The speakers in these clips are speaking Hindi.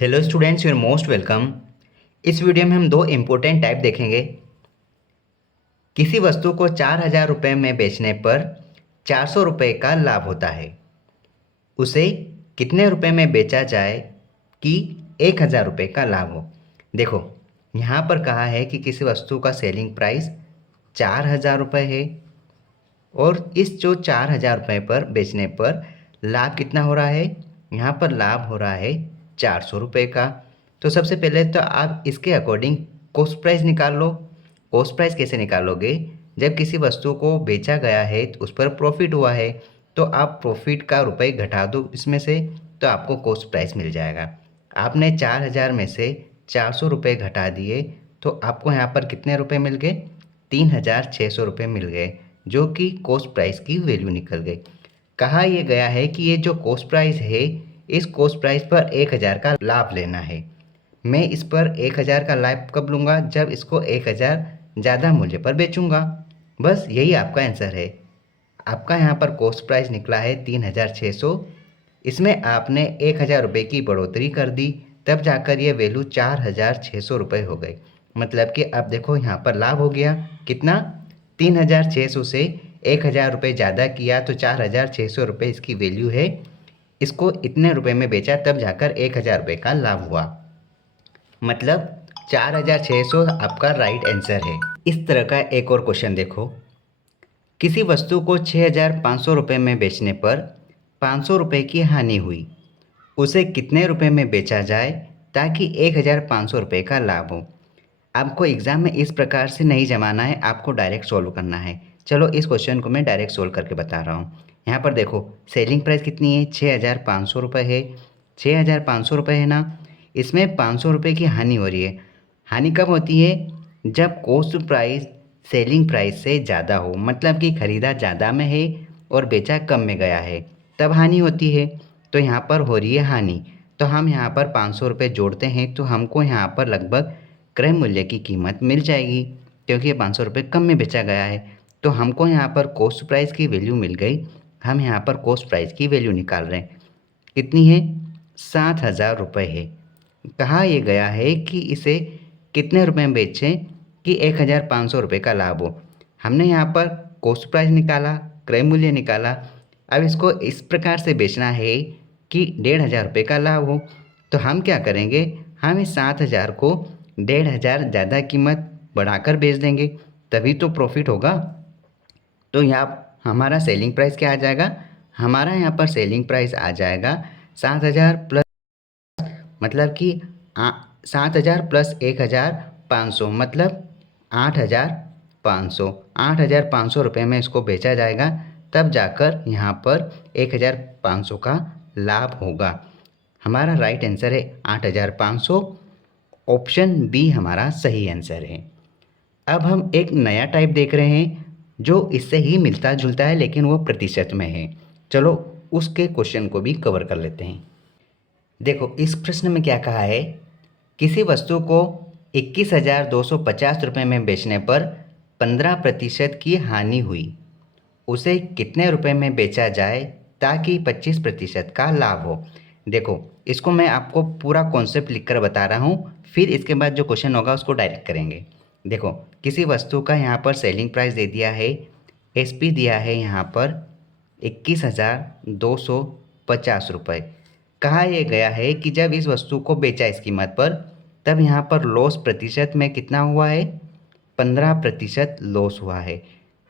Hello students, your most welcome. इस वीडियो में हम दो इम्पोर्टेंट टाइप देखेंगे। किसी वस्तु को 4,000 रुपये में बेचने पर 400 रुपये का लाभ होता है। उसे कितने रुपए में बेचा जाए कि 1,000 रुपये का लाभ हो। देखो, यहाँ पर कहा है कि किसी वस्तु का सेलिंग प्राइस 4,000 रुपये है और इस जो 4,000 रुपये पर बेचने पर लाभ कितना हो रहा है। यहाँ पर लाभ हो रहा है 400 रुपये का। तो सबसे पहले तो आप इसके अकॉर्डिंग कॉस्ट प्राइस निकाल लो। कॉस्ट प्राइस कैसे निकालोगे? जब किसी वस्तु को बेचा गया है तो उस पर प्रॉफिट हुआ है, तो आप प्रॉफिट का रुपये घटा दो इसमें से, तो आपको कॉस्ट प्राइस मिल जाएगा। आपने 4,000 में से 400 रुपये घटा दिए तो आपको यहाँ पर कितने रुपए मिल गए? 3,600 रुपये मिल गए, जो कि कॉस्ट प्राइस की वैल्यू निकल गई। कहा यह गया है कि ये जो कॉस्ट प्राइस है, इस कॉस्ट प्राइस पर 1,000 का लाभ लेना है। मैं इस पर 1,000 का लाभ कब लूँगा? जब इसको 1,000 ज़्यादा मूल्य पर बेचूंगा। बस यही आपका आंसर है। आपका यहाँ पर कॉस्ट प्राइस निकला है 3,600। इसमें आपने 1,000 रुपये की बढ़ोतरी कर दी, तब जाकर ये वैल्यू 4,600 रुपये हो गई। मतलब कि अब देखो यहाँ पर लाभ हो गया कितना? 3,600 से 1,000 रुपये ज़्यादा किया तो 4,600 रुपये इसकी वैल्यू है। इसको इतने रुपए में बेचा तब जाकर 1,000 रुपये का लाभ हुआ। मतलब 4,600 आपका राइट आंसर है। इस तरह का एक और क्वेश्चन देखो। किसी वस्तु को 6,500 रुपये में बेचने पर 500 रुपये की हानि हुई। उसे कितने रुपए में बेचा जाए ताकि 1,500 रुपये का लाभ हो। आपको एग्ज़ाम में इस प्रकार से नहीं जमाना है, आपको डायरेक्ट सॉल्व करना है। चलो इस क्वेश्चन को मैं डायरेक्ट सॉल्व करके बता रहा हूँ। यहाँ पर देखो, सेलिंग प्राइस कितनी है? 6,500 रुपये है। 6,500 रुपये है ना, इसमें 500 रुपये की हानि हो रही है। हानि कब होती है? जब कॉस्ट प्राइस सेलिंग प्राइस से ज़्यादा हो, मतलब कि ख़रीदा ज़्यादा में है और बेचा कम में गया है, तब हानि होती है। तो यहाँ पर हो रही है हानि, तो हम यहाँ पर 500 रुपये जोड़ते हैं तो हमको यहाँ पर लगभग क्रय मूल्य की कीमत मिल जाएगी, क्योंकि ये 500 रुपये कम में बेचा गया है। तो हमको यहाँ पर कॉस्ट प्राइस की वैल्यू मिल गई। हम यहाँ पर कॉस्ट प्राइस की वैल्यू निकाल रहे हैं, कितनी है? 7,000 रुपये है। कहा यह गया है कि इसे कितने रुपए में बेचें कि 1,500 रुपये का लाभ हो। हमने यहाँ पर कॉस्ट प्राइस निकाला, क्रय मूल्य निकाला। अब इसको इस प्रकार से बेचना है कि 1,500 रुपये का लाभ हो। तो हम क्या करेंगे? हम इस 7,000 को 1,500 ज़्यादा कीमत बढ़ाकर बेच देंगे, तभी तो प्रॉफिट होगा। तो यहाँ हमारा सेलिंग प्राइस क्या आ जाएगा? हमारा यहाँ पर सेलिंग प्राइस आ जाएगा 7,000 प्लस, मतलब कि 7,000 प्लस 1,500, मतलब 8,500। 8,500 रुपये में इसको बेचा जाएगा, तब जाकर यहाँ पर 1,500 का लाभ होगा। हमारा राइट आंसर है 8,500। ऑप्शन बी हमारा सही आंसर है। अब हम एक नया टाइप देख रहे हैं जो इससे ही मिलता जुलता है, लेकिन वो प्रतिशत में है। चलो उसके क्वेश्चन को भी कवर कर लेते हैं। देखो इस प्रश्न में क्या कहा है? किसी वस्तु को 21,250 रुपये में बेचने पर 15% की हानि हुई। उसे कितने रुपए में बेचा जाए ताकि 25% का लाभ हो। देखो, इसको मैं आपको पूरा कॉन्सेप्ट लिखकर बता रहा हूँ, फिर इसके बाद जो क्वेश्चन होगा उसको डायरेक्ट करेंगे। देखो, किसी वस्तु का यहाँ पर सेलिंग प्राइस दे दिया है, एसपी दिया है यहाँ पर 21,250 रुपये। कहा यह गया है कि जब इस वस्तु को बेचा इस कीमत पर, तब यहाँ पर लॉस प्रतिशत में कितना हुआ है? 15% लॉस हुआ है।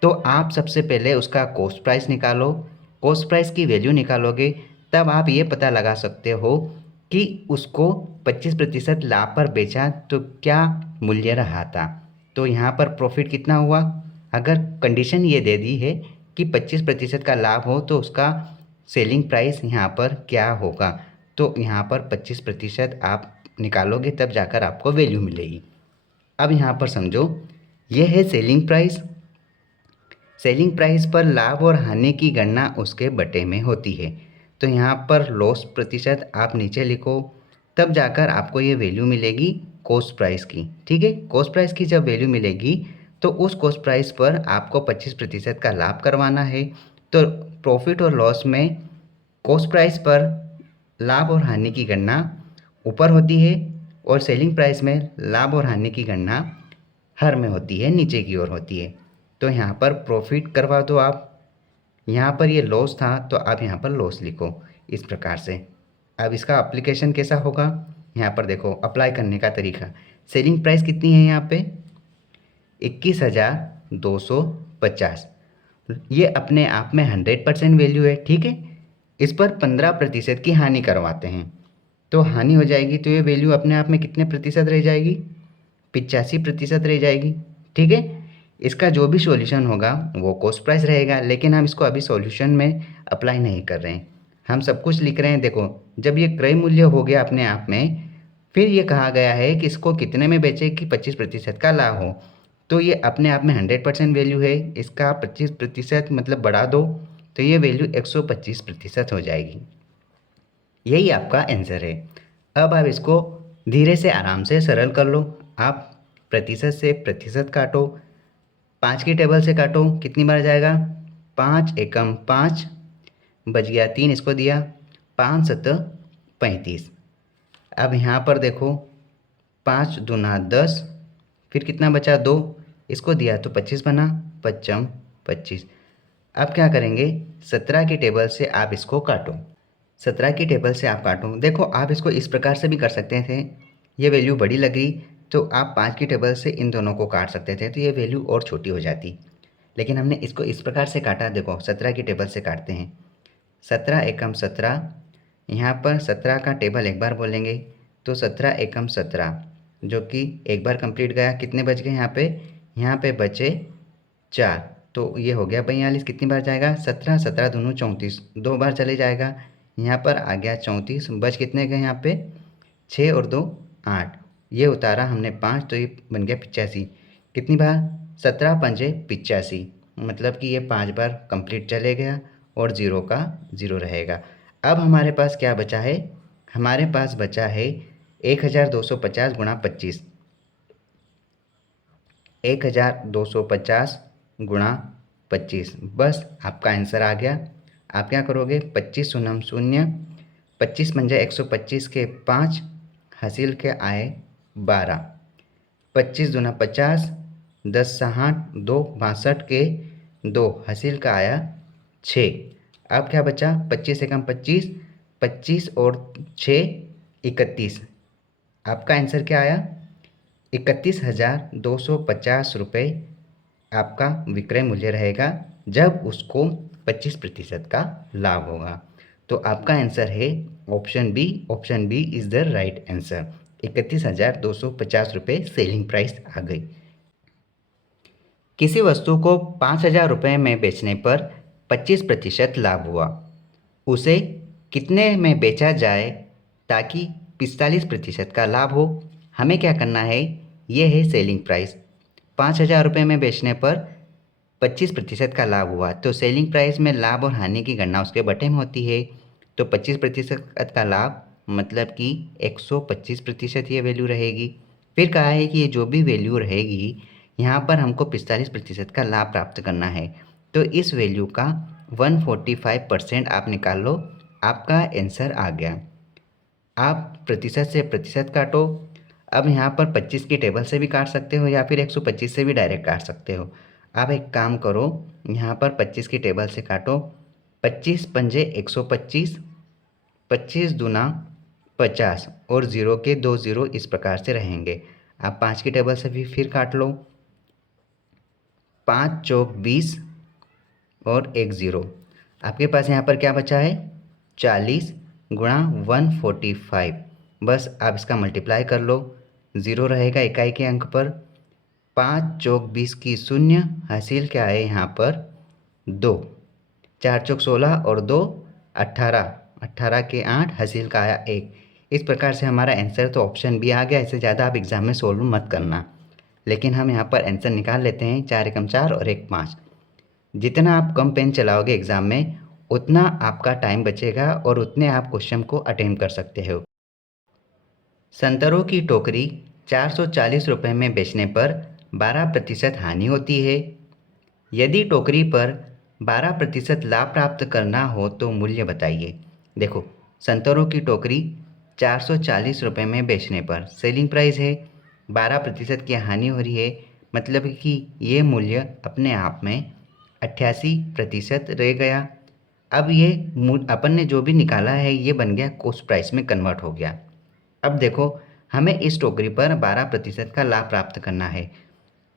तो आप सबसे पहले उसका कॉस्ट प्राइस निकालो। कॉस्ट प्राइस की वैल्यू निकालोगे तब आप ये पता लगा सकते हो कि उसको 25% लाभ पर बेचा तो क्या मूल्य रहा था। तो यहाँ पर प्रॉफिट कितना हुआ? अगर कंडीशन ये दे दी है कि 25% का लाभ हो तो उसका सेलिंग प्राइस यहाँ पर क्या होगा, तो यहाँ पर 25% आप निकालोगे तब जाकर आपको वैल्यू मिलेगी। अब यहाँ पर समझो, यह है सेलिंग प्राइस। सेलिंग प्राइस पर लाभ और हानि की गणना उसके बटे में होती है। तो यहाँ पर लॉस प्रतिशत आप नीचे लिखो, तब जाकर आपको ये वैल्यू मिलेगी कॉस्ट प्राइस की। ठीक है, कॉस्ट प्राइस की जब वैल्यू मिलेगी तो उस कॉस्ट प्राइस पर आपको 25% का लाभ करवाना है। तो प्रॉफिट और लॉस में कॉस्ट प्राइस पर लाभ और हानि की गणना ऊपर होती है और सेलिंग प्राइस में लाभ और हानि की गणना हर में होती है, नीचे की ओर होती है। तो यहाँ पर प्रॉफिट करवा दो आप, यहाँ पर ये लॉस था तो आप यहाँ पर लॉस लिखो इस प्रकार से। अब इसका एप्लीकेशन कैसा होगा, यहाँ पर देखो अप्लाई करने का तरीका। सेलिंग प्राइस कितनी है यहाँ पे 21,250। ये अपने आप में 100% वैल्यू है, ठीक है। इस पर 15% की हानि करवाते हैं तो हानि हो जाएगी, तो ये वैल्यू अपने आप में कितने प्रतिशत रह जाएगी 85% रह जाएगी, ठीक है। इसका जो भी सॉल्यूशन होगा वो कॉस्ट प्राइस रहेगा, लेकिन हम इसको अभी सॉल्यूशन में अप्लाई नहीं कर रहे हैं, हम सब कुछ लिख रहे हैं। देखो जब ये क्रय मूल्य हो गया अपने आप में, फिर ये कहा गया है कि इसको कितने में बेचे कि 25% का लाभ हो, तो ये अपने आप में 100% वैल्यू है, इसका 25% मतलब बढ़ा दो तो ये वैल्यू 125% हो जाएगी। यही आपका आंसर है। अब आप इसको धीरे से आराम से सरल कर लो। आप प्रतिशत से प्रतिशत काटो, 5 की टेबल से काटो, कितनी बार जाएगा 5 एकम 5 बच गया 3, इसको दिया 5 सत 35। अब यहाँ पर देखो 5 दूना 10, फिर कितना बचा 2, इसको दिया तो 25 बना, 5 25। अब क्या करेंगे 17 की टेबल से आप इसको काटो, 17 की टेबल से आप काटो। देखो आप इसको इस प्रकार से भी कर सकते थे, ये वैल्यू बड़ी लग रही तो आप 5 की टेबल से इन दोनों को काट सकते थे तो ये वैल्यू और छोटी हो जाती, लेकिन हमने इसको इस प्रकार से काटा। देखो 17 की टेबल से काटते हैं, 17 एकम 17, यहाँ पर 17 का टेबल एक बार बोलेंगे तो 17 एकम 17, जो कि एक बार कंप्लीट गया। कितने बच गए यहाँ पे बचे 4, तो ये हो गया 42। कितनी बार जाएगा 17 17 दूनों 34, 2 बार चले जाएगा, यहाँ पर आ गया 34। बच कितने गए यहाँ पे 6 और 2 8, ये उतारा हमने 5 तो ये बन गया 85। कितनी बार 17 पंजे 85, मतलब कि ये 5 बार कंप्लीट चले गया और 0 का 0 रहेगा। अब हमारे पास क्या बचा है, हमारे पास बचा है 1250 गुणा 25, 1250 गुणा 25, बस आपका आंसर आ गया। आप क्या करोगे 25 शून्यम शून्य, 25 पंजा 125 के 5, हासिल के आए 12, 25 दूना 50, 10 60, 2 62 के 2, हासिल का आया 6। अब क्या बचा 25 एकम 25, 25 और 6 31। आपका आंसर क्या आया 31,250 रुपये आपका विक्रय मूल्य रहेगा जब उसको 25% का लाभ होगा। तो आपका आंसर है option B. Option B is the right answer. 31,250 रुपये सेलिंग प्राइस आ गई। किसी वस्तु को 5,000 रुपये में बेचने पर 25% लाभ हुआ, उसे कितने में बेचा जाए ताकि 45% का लाभ हो। हमें क्या करना है, ये है सेलिंग प्राइस। 5,000 रुपये में बेचने पर 25% का लाभ हुआ, तो सेलिंग प्राइस में लाभ और हानि की गणना उसके बटे में होती है। तो 25% का लाभ मतलब कि 125% ये वैल्यू रहेगी। फिर कहा है कि ये जो भी वैल्यू रहेगी यहाँ पर हमको 45% का लाभ प्राप्त करना है, तो इस वैल्यू का 145% आप निकाल लो, आपका आंसर आ गया। आप प्रतिशत से प्रतिशत काटो। अब यहाँ पर 25 की टेबल से भी काट सकते हो या फिर 125 से भी डायरेक्ट काट सकते हो। आप एक काम करो, यहाँ पर 25 की टेबल से काटो, 25 पंजे 125, 25 दूना 50 और 0 के 2 0 इस प्रकार से रहेंगे। आप 5 की टेबल से भी फिर काट लो, 5 चौक 20 और 1 0। आपके पास यहाँ पर क्या बचा है 40 गुणा 145। बस आप इसका मल्टीप्लाई कर लो, 0 रहेगा इकाई के अंक पर। 5 चौक 20 की 0, हासिल क्या है यहाँ पर 2, 4 चौक 16 और 2 18, 18 के 8, हासिल का आया 1। इस प्रकार से हमारा आंसर तो ऑप्शन बी आ गया। इससे ज़्यादा आप एग्ज़ाम में सोल्व मत करना, लेकिन हम यहाँ पर आंसर निकाल लेते हैं। 4 एकम 4 और 1 5। जितना आप कम पेन चलाओगे एग्ज़ाम में उतना आपका टाइम बचेगा और उतने आप क्वेश्चन को अटेम्प्ट कर सकते हो। संतरों की टोकरी 440 रुपये में बेचने पर 12% हानि होती है। यदि टोकरी पर 12% लाभ प्राप्त करना हो तो मूल्य बताइए। देखो संतरों की टोकरी 440 रुपये में बेचने पर सेलिंग प्राइस है 12% की हानि हो रही है, मतलब कि ये मूल्य अपने आप में 88% रह गया। अब ये अपन ने जो भी निकाला है ये बन गया कॉस्ट प्राइस में कन्वर्ट हो गया। अब देखो हमें इस टोकरी पर 12% का लाभ प्राप्त करना है,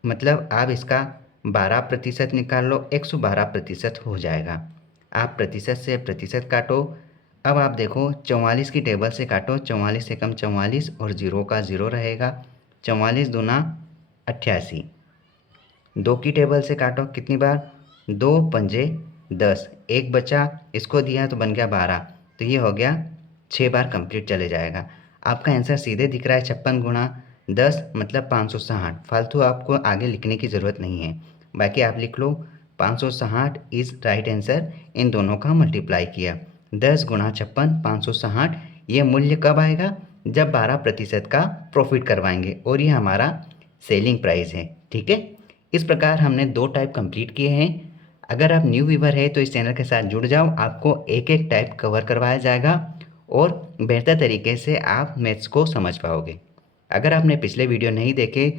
मतलब आप इसका 12% निकाल लो, 112% हो जाएगा। आप प्रतिशत से प्रतिशत काटो। अब आप देखो 44 की टेबल से काटो, 44 से कम 44 और 0 का 0 रहेगा। 44 दूना 88। 2 की टेबल से काटो, कितनी बार, 2 पंजे 10, एक बचा, इसको दिया तो बन गया 12, तो ये हो गया 6 बार कंप्लीट चले जाएगा। आपका आंसर सीधे दिख रहा है 56 गुणा 10 मतलब 560। फालतू आपको आगे लिखने की ज़रूरत नहीं है, बाकी आप लिख लो 560 इज़ राइट आंसर। इन दोनों का मल्टीप्लाई किया, 10 गुणा 56 560। ये मूल्य कब आएगा, जब 12% का प्रॉफिट करवाएंगे, और ये हमारा सेलिंग प्राइस है। ठीक है, इस प्रकार हमने 2 टाइप कंप्लीट किए हैं। अगर आप न्यू व्यूवर है तो इस चैनल के साथ जुड़ जाओ, आपको एक एक टाइप कवर करवाया जाएगा और बेहतर तरीके से आप मैथ्स को समझ पाओगे। अगर आपने पिछले वीडियो नहीं देखे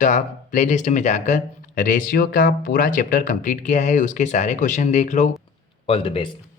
तो आप प्लेलिस्ट में जाकर रेशियो का पूरा चैप्टर कंप्लीट किया है, उसके सारे क्वेश्चन देख लो। All the best.